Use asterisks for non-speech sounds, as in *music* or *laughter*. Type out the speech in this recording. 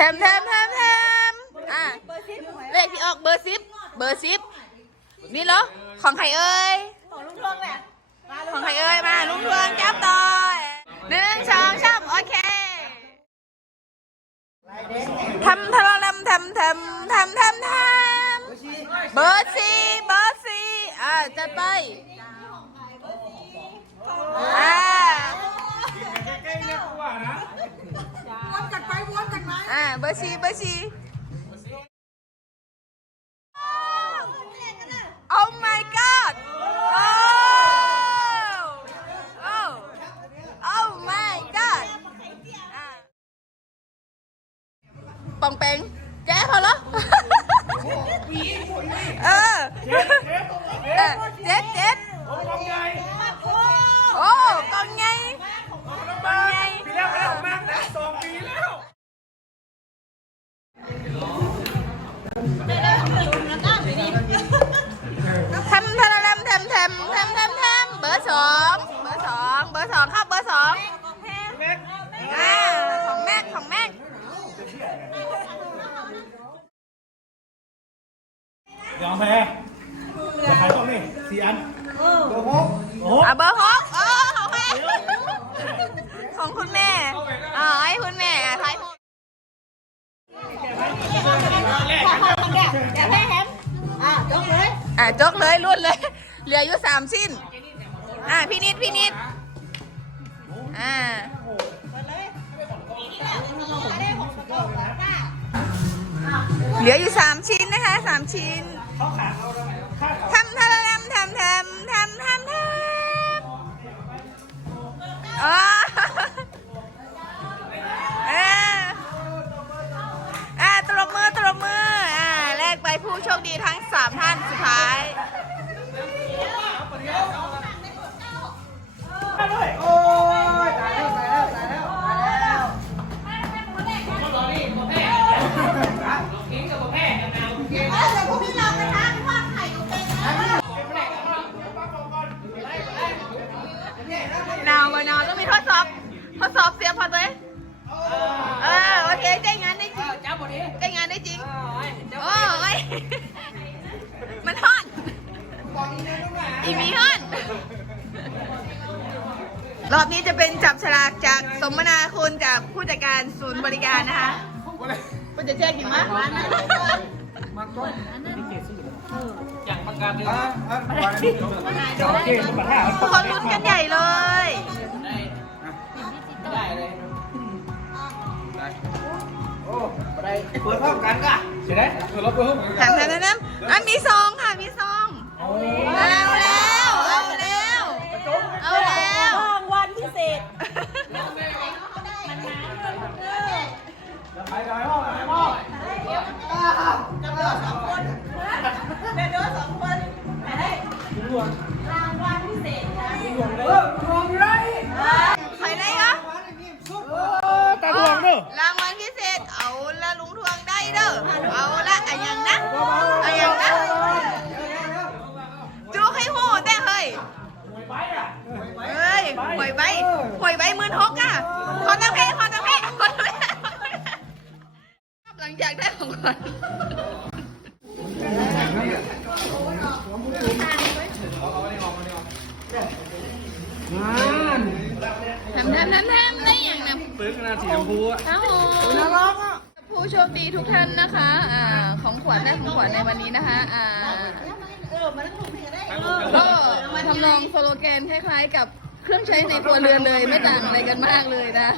ทมแทมแทมแทมอะเลขที่ออกเบอร์สิบเบอร์สิบนี่เหรอ ของใครเอ่ยของลุงทวงแหละของใครเอ่ยมาลุงทวงจับต่อยหนึ่งสองสามโอเคทำทะลำทำทำทำทำทำเบอร์สี่เบอร์สี่อะจัดไป બસી બસી Oh my god! Oh! Oh! oh my god! Bằng bèn, ké thôi đó. *laughs* Ờ. Chết, chết. ยอมแพ้จะขายต้องนี่สี่อันโอ้โหโอ้โหอะเบอร์หกโอ้ของแม่ของคุณแม่อ๋อให้คุณแม่อะทายหกอย่าแพ้แฮมอะยกเลยอะจกเลยรุ่นเลย เหลืออยู่สามชิ้น อะพี่นิดพี่นิด อ่าเหลืออยู่สามชิ้นนะคะสามชิ้น เขาขาเอาทำไมค่าเขาทำทำทำทำทำทำทำอ๋ออ่าอ่าตบมือตบมืออ่าแลกไปผู้โชคดีทั้งสามท่านสุดท้ายด้วยโอ้ อีมีฮอนรอบนี้จะเป็นจับฉลากจากสมนาคุณจากผู้จัดการศูนย์บริการนะคะคุณจะแจ้งถึงไหมอย่างประกันเลยอะอะโอเคมาท่าทุกคนลุ้นกันใหญ่เลยโอ้ไปเปิดพร้อมกันก่ะเสร็จได้เปิดรถเปิดพร้อมกันถามถามถามถามอะมีซองค่ะมีซอง วยใบหมื่นหกอะขอตะเพขอตะเพขอตะเพหลังจากได้ของขวัญทำทำทำทำได้อย่างนะปืนขนาดสีชมพูอะครับผมน่ารักอะผู้โชคดีทุกท่านนะคะอ่าของขวัญได้ของขวัญในวันนี้นะคะอ่าเออมานั่งลงเพลงได้ก็ทำนองสโลแกนคล้ายๆกับ เครื่องใช้ในครัวเรือนเลยไม่ต่างอะไรกันมากเลยนะ